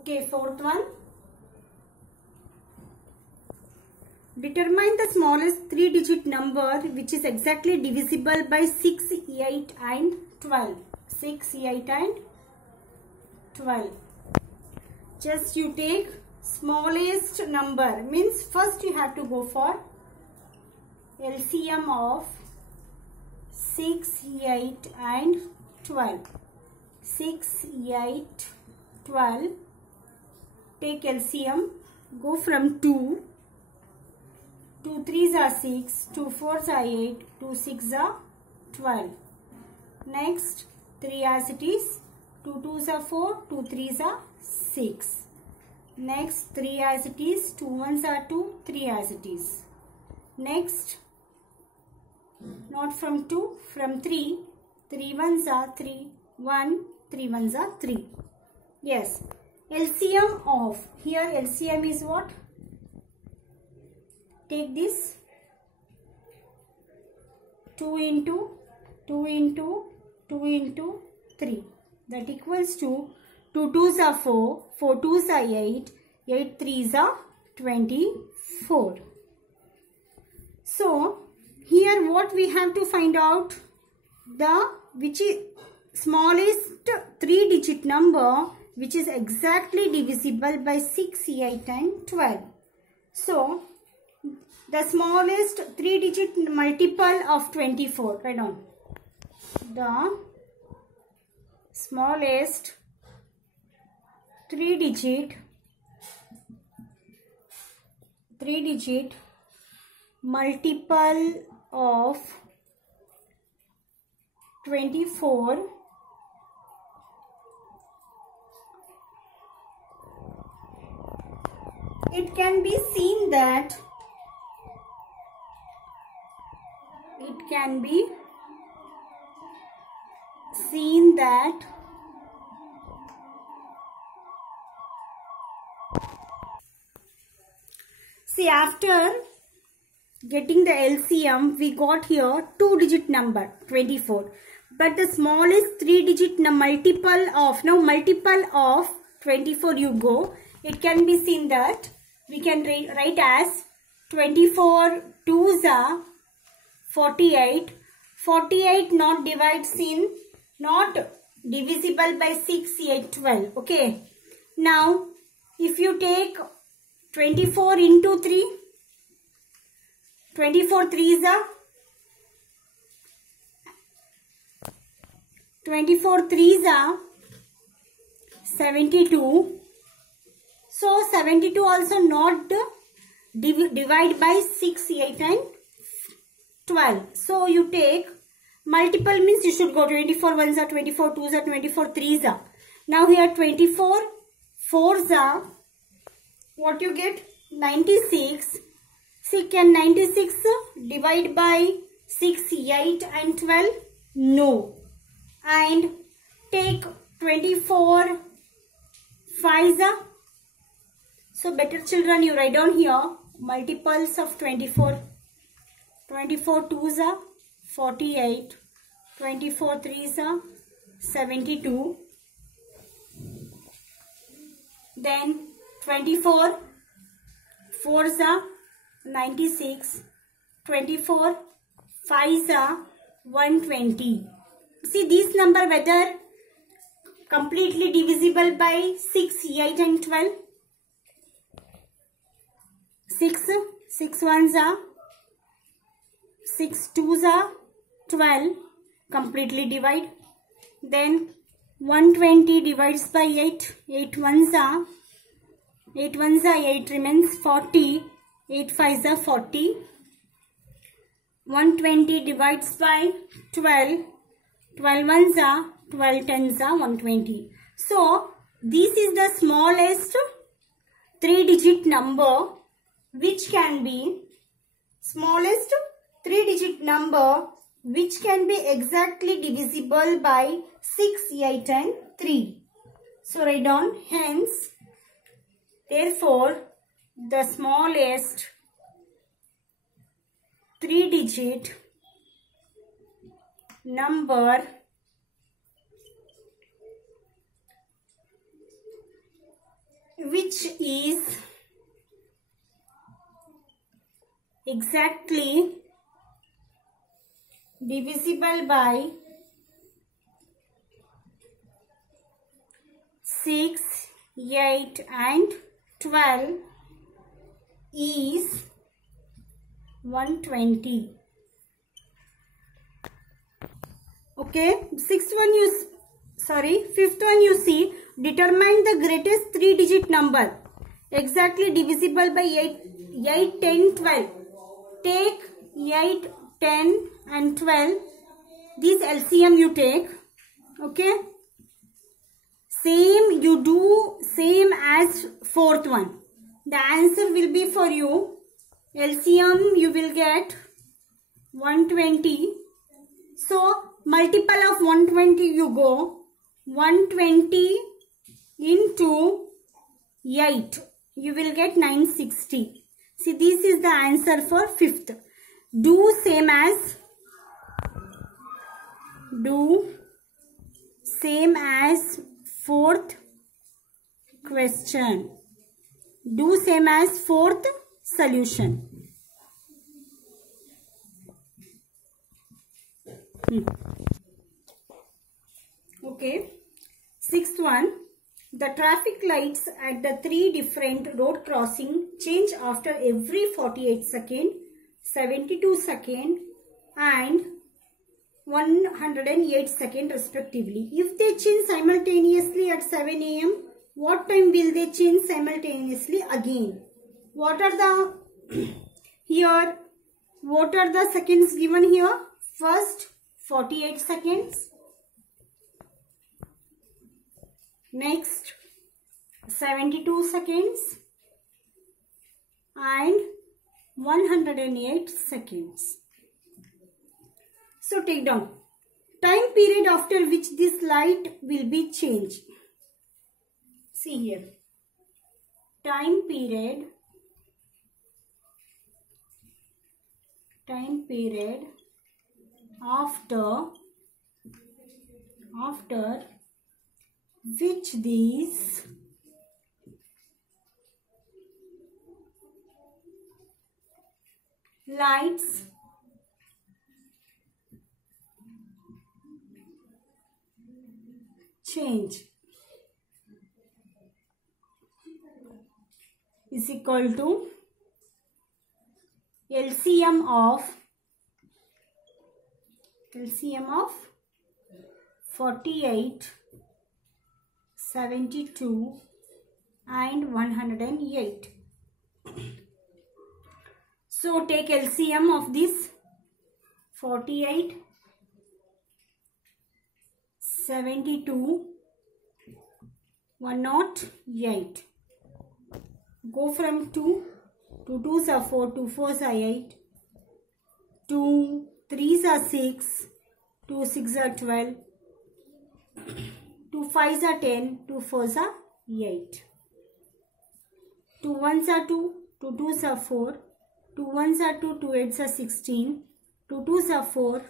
Okay, fourth one. Determine the smallest three-digit number which is exactly divisible by 6, 8 and 12. 6, 8 and 12. Just you take smallest number. Means first you have to go for LCM of 6, 8 and 12. 6, 8, 12. Take LCM. Go from 2. 2 3s are 6, 2 4s are 8, 2 6s are 12. Next, 3 as it is, 2 2s are 4, 2 3s are 6. Next, 3 as it is, 2 1s are 2, 3 as it is. Next, not from 2, from 3, 3 1s are 3, 1, 3 1s are 3. Yes, LCM of, here LCM is what? Take this 2 into 2 into 2 into 3, that equals to 2 2s are 4, 4 2s are 8, 8 3s are 24. So here what we have to find out, the which is smallest three-digit number which is exactly divisible by 6, 8 and 12. So the smallest three-digit multiple of 24. Write down. The smallest three-digit multiple of 24 it can be seen that see, after getting the LCM, we got here two-digit number 24, but the smallest three-digit multiple of 24 you go, it can be seen that we can write as 24 2s are 48. 48 not divisible by 6, 8, 12. Okay. Now, if you take 24 into 3, 24 3s are 72. So 72 also not divide by 6, 8 and 12. So you take multiple, means you should go 24 1s are 24 2s are 24 3s are. Now here 24 4s are, what you get? 96. See, can 96 divide by 6, 8 and 12? No. And take 24 5s are. So better children, you write down here multiples of 24. 24 2s are 48. 24 3s are 72. Then 24 4s are 96. 24 5s are 120. See this number whether completely divisible by 6, 8 and 12. 6 1s are 6 2s are 12, completely divide. Then 120 divides by 8, 8 1s are 8 remains 40, 8 5s are 40. 120 divides by 12, 12 1s are 12 10s are 120. So this is the smallest three-digit number which can be exactly divisible by 6, 8 and 3. So write down, hence, therefore, the smallest three-digit number which is exactly divisible by 6, 8 and 12 is 120. Okay, fifth one you see, determine the greatest 3-digit number exactly divisible by 8, 10, 12. Take 8, 10 and 12. This LCM you take. Okay. Same you do same as fourth one. The answer will be for you. LCM you will get 120. So multiple of 120 you go. 120 into 8. You will get 960. See, this is the answer for fifth. Do same as fourth question. Do same as fourth solution. Okay. Sixth one. The traffic lights at the 3 different road crossing change after every 48 seconds, 72 seconds and 108 seconds respectively. If they change simultaneously at 7 AM, what time will they change simultaneously again? What are the here? What are the seconds given here? First 48 seconds. Next 72 seconds and 108 seconds. So take down time period after which this light will be changed. See here, time period after which these lights change is equal to LCM of 48, 72 and 108. So take LCM of this 48, 72, 108. Go from 2. 2 2s are 4, 2 4s are 8, 2 3s are 6, 2 6s are 12, 2 5s are 10, 2 4s are 8. 2 1s are 2, 2 2s are 4, 2 1s are 2, 2 8s are 16, 2 2s are 4,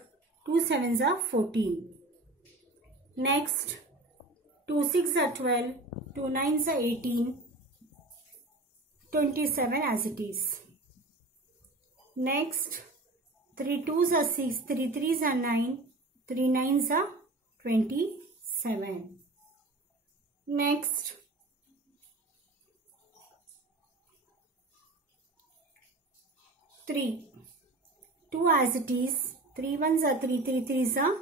2 7s are 14. Next 2 6s are 12, 2 9s are 18, 27 as it is. Next 3 2s are 6, 3 3s are 9, 3 9s are 27. Next 3, 2 as it is, 3 1s are 3, 3 3s are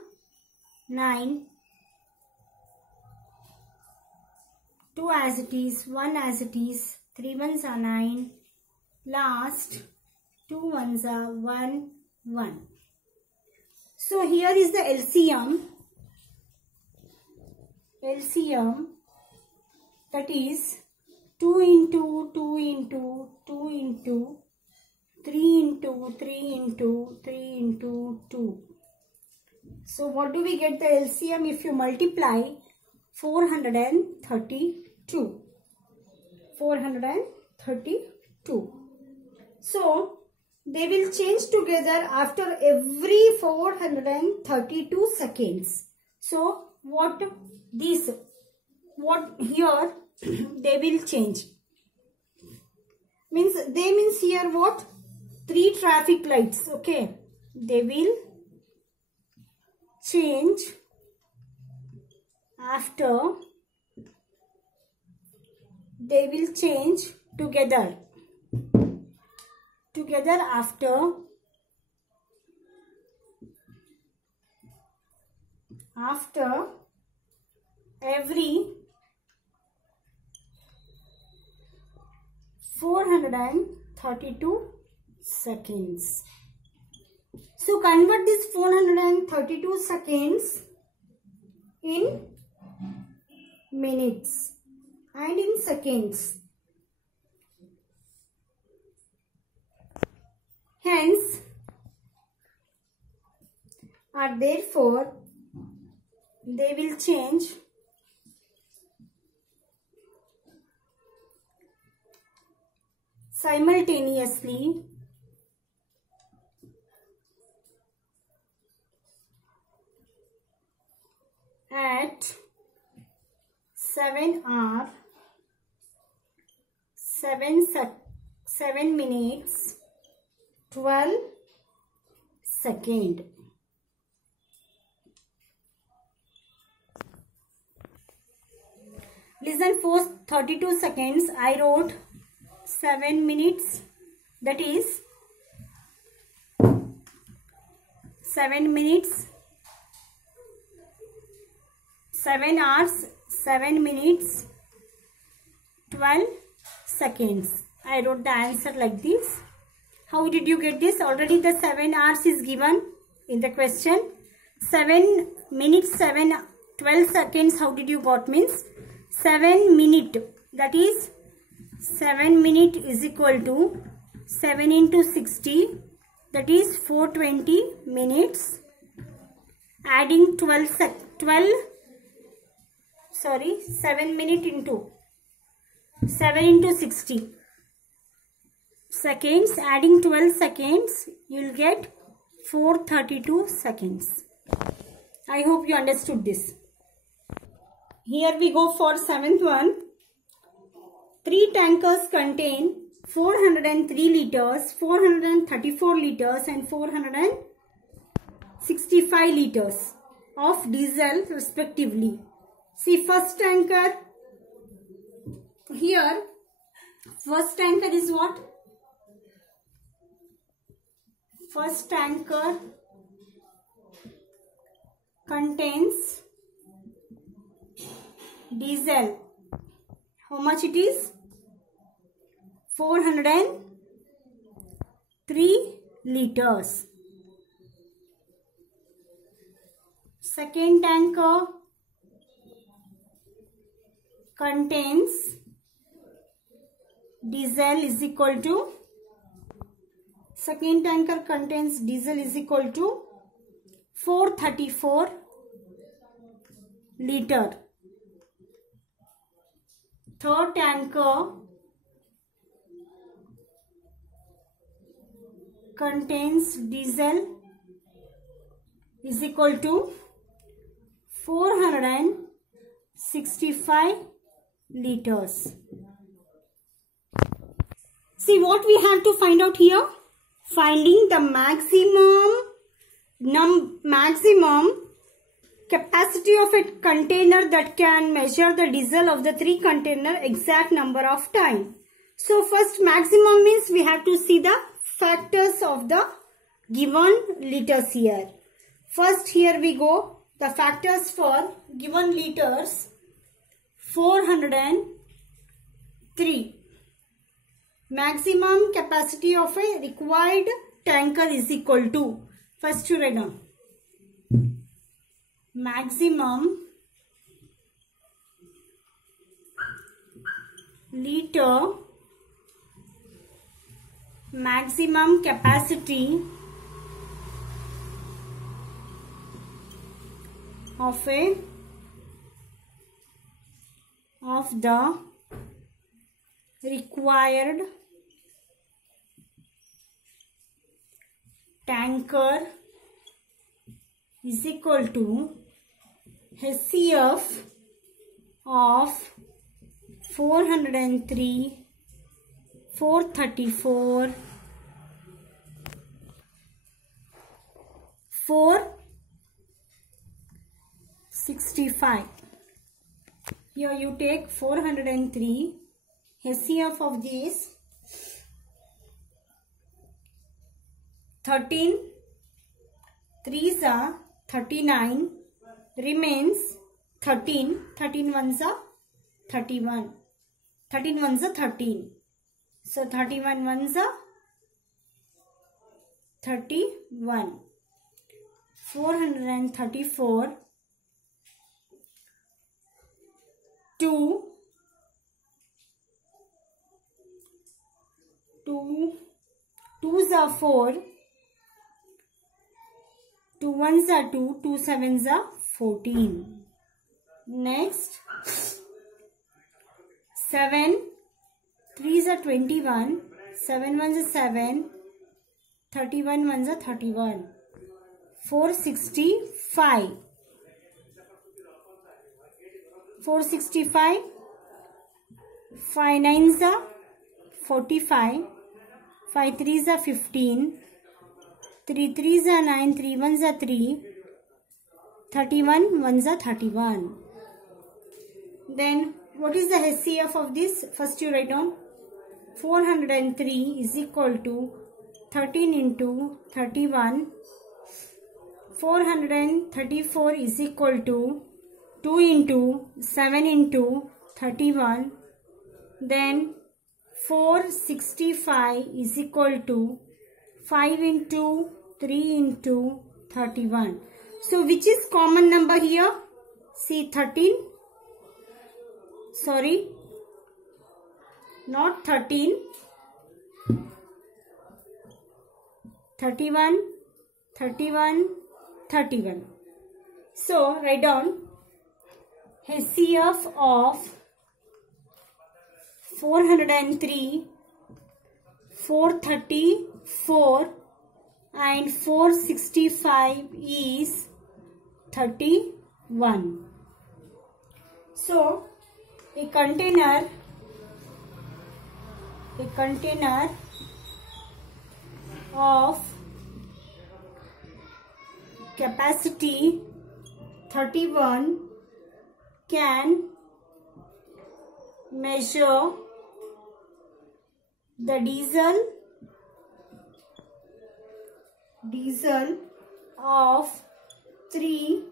9, 2 as it is, 1 as it is, 3 1s are 9, last 2 1s are 1 1. So here is the LCM that is 2 into 2 into 2 into 3 into 3 into 3 into 2. So what do we get the LCM if you multiply? 432. 432. So they will change together after every 432 seconds. So what here they will change. Means they means here what? 3 traffic lights. Okay, they will change after. They will change together after every 432 seconds. So convert this 432 seconds in minutes and in seconds. Hence, or therefore, they will change simultaneously at 7 hours, 7 minutes, 12 seconds. Listen, for 32 seconds I wrote 7 minutes, that is 7 minutes, 7 hours, 7 minutes, 12 seconds. I wrote the answer like this. How did you get this? Already the 7 hours is given in the question. 7 minutes, 12 seconds. How did you got? Means 7 minute. That is 7 minute is equal to 7 into 60. That is 420 minutes. Adding 7 minute into 7 into 60 seconds, adding 12 seconds, you will get 432 seconds. I hope you understood this. Here we go for 7th one. 3 tankers contain 403 liters, 434 liters and 465 liters of diesel respectively. See, first tanker, here first tanker is what? First tanker contains diesel. How much it is? 403 liters. Second tanker contains diesel is equal to, second tanker contains diesel is equal to 434 liter. Third tanker contains diesel is equal to 465 liters. See what we have to find out here? Finding the maximum capacity of a container that can measure the diesel of the 3 container exact number of time. So first, maximum means we have to see the factors of the given liters here. First, here we go. The factors for given liters 403. Maximum capacity of a required tanker is equal to, first to write down, maximum liter, maximum capacity of the required tanker is equal to HCF of 403, 434, 465. Here you take 403, HCF of this 13, 3s are 39, remains 13, 13 ones are 31, 13 ones are 13. So 31 ones are 31. 434, 2, 2s are 4, 2 ones are 2, 2 sevens are 14. Next, 7, 3s are 21, 7 ones are 7, 31 ones are 31. 465, 465, 5 9s are 45, 5 3s are 15, 3 3s are 9, 3 1s are 3, 31 ones are 31. Then what is the HCF of this? First you write down 403 is equal to 13 into 31. 434 is equal to 2 into 7 into 31. Then 465 is equal to 5 into 3 into 31. So which is common number here? See 13. Sorry, not 13. 31, 31, 31. So write down HCF of 403, 434 and 465 is 31. So a container of capacity 31 can measure the diesel of 3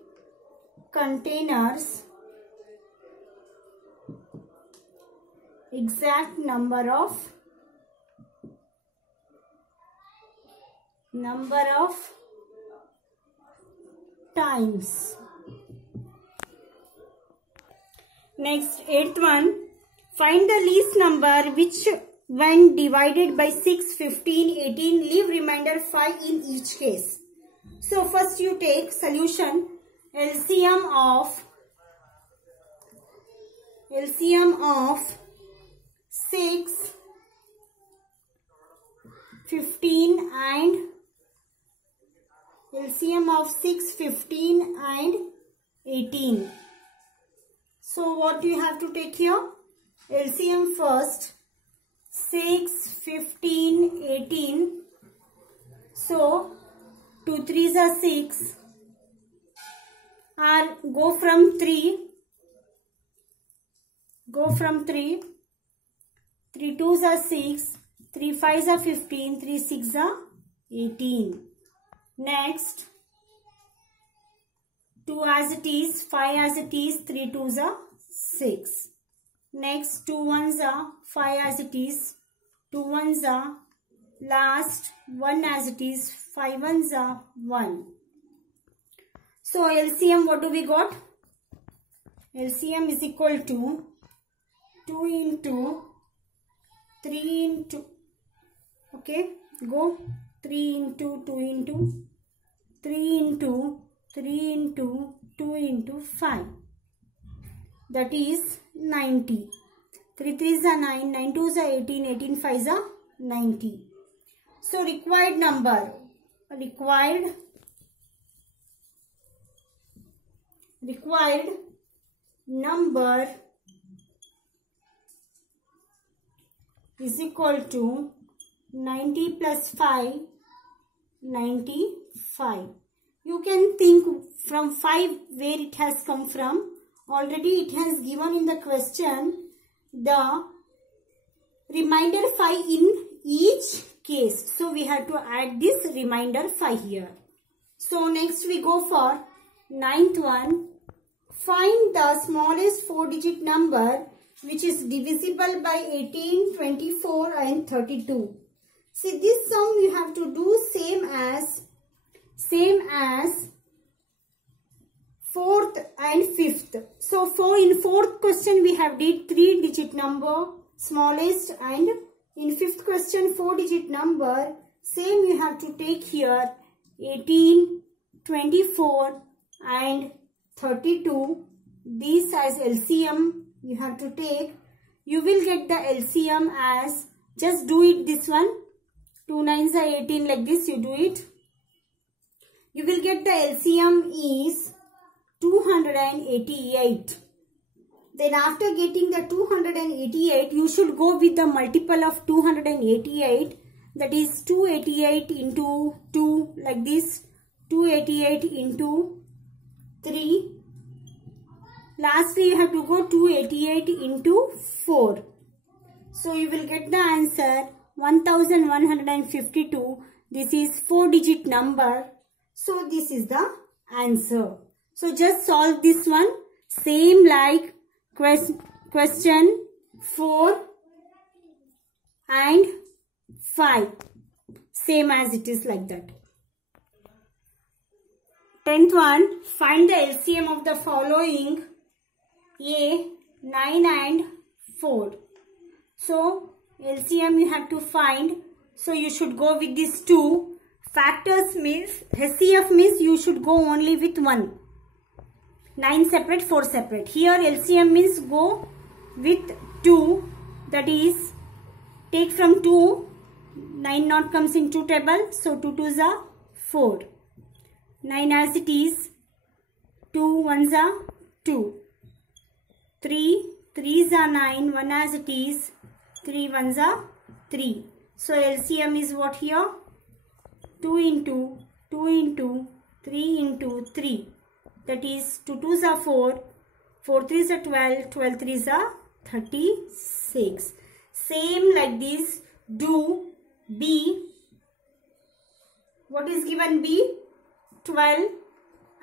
containers, exact number of times. Next, 8th one. Find the least number which when divided by 6, 15, 18 leave remainder 5 in each case. So first you take solution LCM of 6, 15 and LCM of 6, 15 and 18. So what do you have to take here? LCM first, 6, 15, 18. So 2 3s are 6. Go from 3. 3 2s are 6. 3 5s are 15. 3 6s are 18. Next, 2 as it is, 5 as it is, 3 2s are 6. Next, 2 1s are 5 as it is, 2 1s are last, 1 as it is, 5 1s are 1. So LCM, what do we got? LCM is equal to 2 into 3 into, okay, go 3 into 2 into 3 into 3 into 2 into 5. That is 90. 3 3s are 9, 9 2s are 18, 18 5s are 90. So required number is equal to 90 plus 5, 95. You can think from 5 where it has come from. Already it has given in the question the remainder 5 in each case. So we have to add this remainder 5 here. So next we go for 9th one. Find the smallest 4-digit number which is divisible by 18, 24 and 32. See, this sum you have to do same as 4th and 5th. So in 4th question we have did 3-digit number smallest, and in 5th question 4-digit number. Same you have to take here 18, 24 and 32. These as LCM you have to take. You will get the LCM as, just do it this one, 2 9s are 18, like this you do it. You will get the LCM is 288. Then after getting the 288, you should go with the multiple of 288, that is 288 into 2, like this, 288 into 3. Lastly, you have to go 288 into 4. So you will get the answer 1152. This is 4-digit number. So this is the answer. So just solve this one. Same like question 4 and 5. Same as it is like that. 10th one. Find the LCM of the following. A, 9 and 4. So LCM you have to find. So you should go with these 2. Factors means, HCF means you should go only with 1. 9 separate, 4 separate. Here LCM means go with 2. That is, take from 2. 9 not comes in 2 table. So 2 2s are 4. 9 as it is. 2 1s are 2. 3 3s are 9. 1 as it is. 3 1s are 3. So LCM is what here? 2 into 2 into 3 into 3. That is 2 2s are 4. 4 3s are 12. 12 3s are 36. Same like this. Do B. What is given B? 12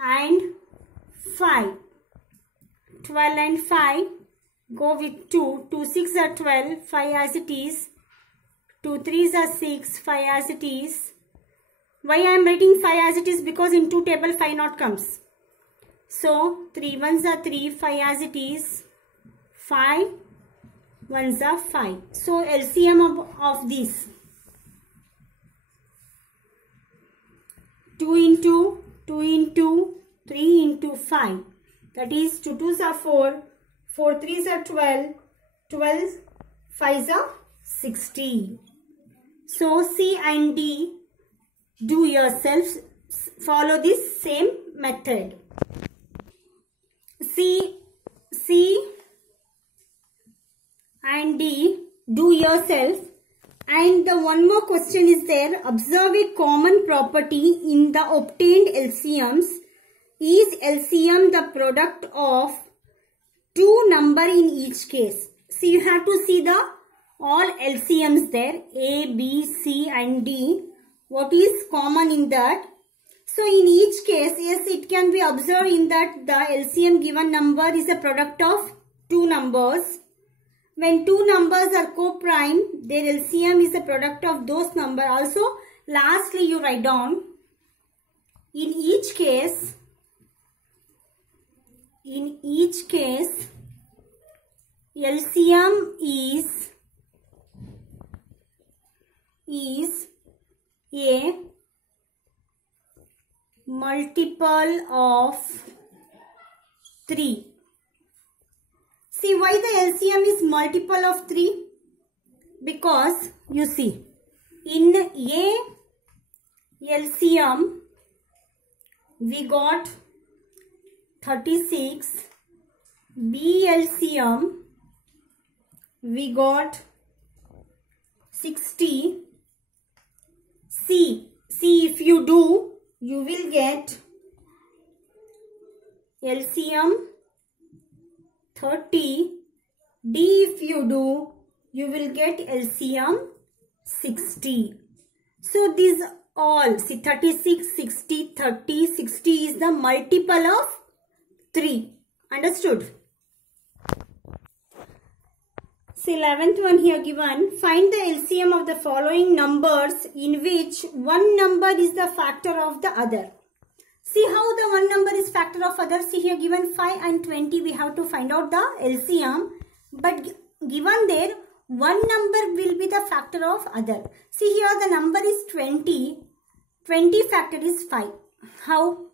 and 5. 12 and 5. Go with 2. 2 6 are 12. 5 as it is. 2 3s are 6. 5 as it is. Why I am writing 5 as it is? Because in 2 table 5 not comes. So 3 1s are 3. 5 as it is. 5 1s are 5. So LCM of this. 2 into 2 into 3 into 5. That is 2 2s are 4. 4 3s are 12. 12 5s are 60. So C and D, do yourself, follow this same method. C and D, do yourself. And the one more question is there. Observe a common property in the obtained LCMs. Is LCM the product of 2 number in each case? See, you have to see the all LCMs there. A, B, C and D. What is common in that? So in each case, yes, it can be observed in that the LCM given number is a product of 2 numbers. When 2 numbers are co-prime, their LCM is a product of those numbers. Also, lastly, you write down, in each case, LCM is a multiple of 3. See why the LCM is multiple of 3? Because you see, in A LCM we got 36, B LCM we got 60. C if you do, you will get LCM 30. D if you do, you will get LCM 60. So these all, see 36, 60, 30, 60 is the multiple of 3. Understood? See 11th one here given. Find the LCM of the following numbers in which one number is the factor of the other. See how the one number is factor of other. See here given 5 and 20. We have to find out the LCM. But given there, one number will be the factor of other. See here the number is 20. 20 factor is 5. How?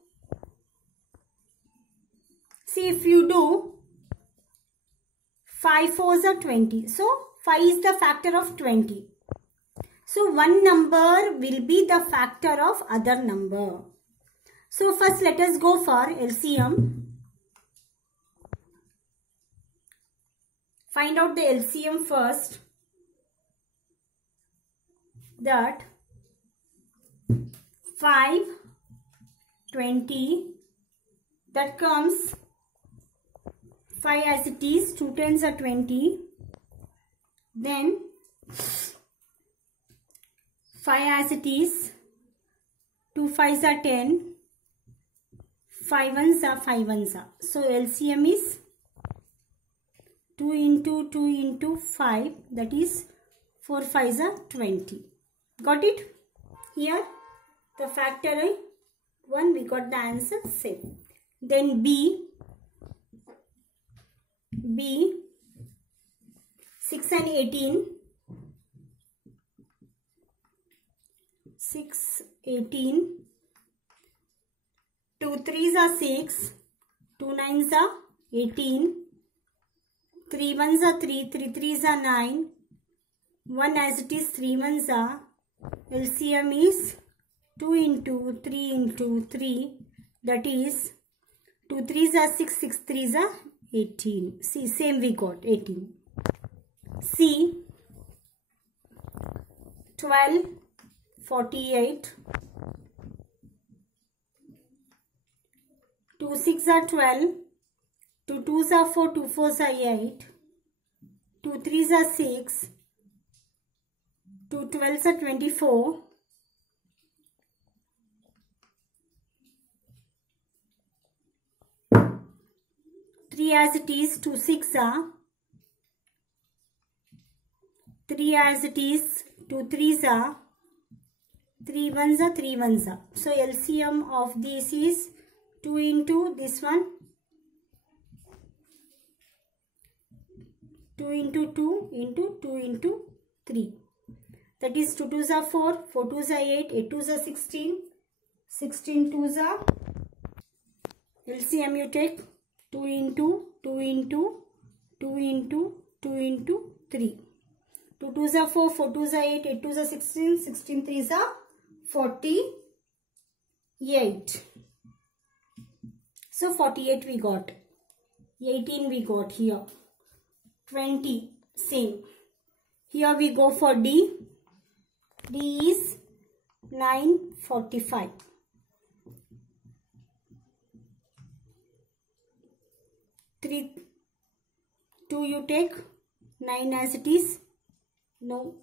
See if you do 5 4s are 20. So 5 is the factor of 20. So one number will be the factor of other number. So first let us go for LCM. Find out the LCM first. That 5, 20, that comes 5 as it is, 2 tens are 20, then 5 as it is, 2 5s are 10, 5 ones are 5 ones are. So LCM is 2 into 2 into 5, that is 4 5s are 20. Got it? Here the factor 1, we got the answer same. Then B 6 and 18. 6, 18. 2 3s are 6. 2 9s are 18. 3 1s are 3. 3 3s are 9. 1 as it is, 3 1s are. LCM is 2 into 3 into 3. That is 2 3s are 6. 6 3s are 18. See, same we got 18. C 12, 48. 2 6 are 12. 2 2s are 4. 2 4s are 8. 2 3s are 6. 2 12s are 24. 3 as it is, 2 6 are. 3 as it is, 2 3s are. 3 1s are, 3 1s are. So LCM of this is 2 into this one. 2 into 2 into 2 into 3. That is 2 2s are 4, 4 2s are 8, 8 2s are 16, 16 2s are. LCM you take 2 into 2 into 2 into 2 into 3. 2 2s are 4, 4 2s are 8, 8 2s are 16, 16 3s are 48. So 48 we got. 18 we got here. 20 same. Here we go for D. D is 945. 3, 2 you take, 9 as it is, no,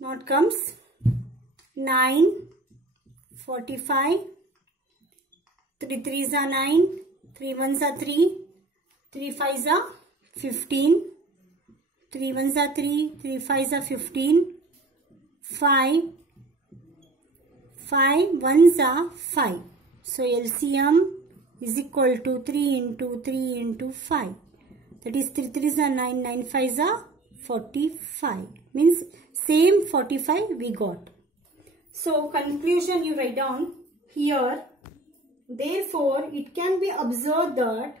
not comes, 9, 45, 3 3s are 9, 3 1s are 3, 3 5s are 15, 3 1s are 3, 3 5s are 15, 5, 5 1s are 5. So LCM is equal to 3 into 3 into 5. That is 3 3s are 9, 9 5s are 45. Means same 45 we got. So conclusion you write down here. Therefore, it can be observed that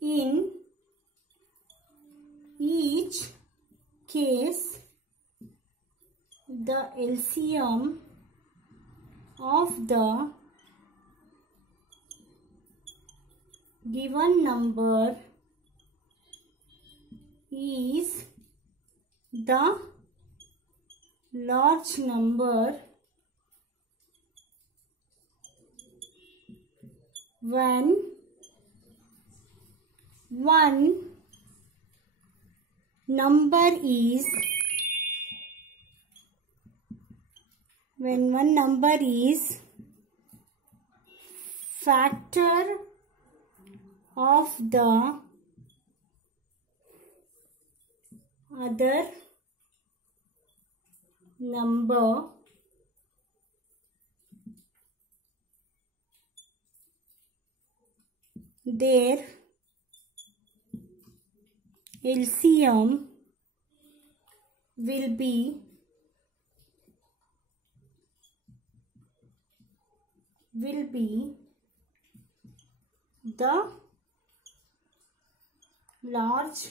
in each case the LCM of the given number is the large number when one number is factor of the other number their LCM will be the large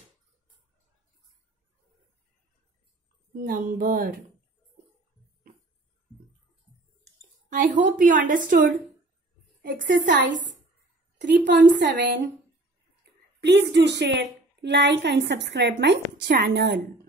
number. I hope you understood exercise 3.7. Please do share, like and subscribe my channel.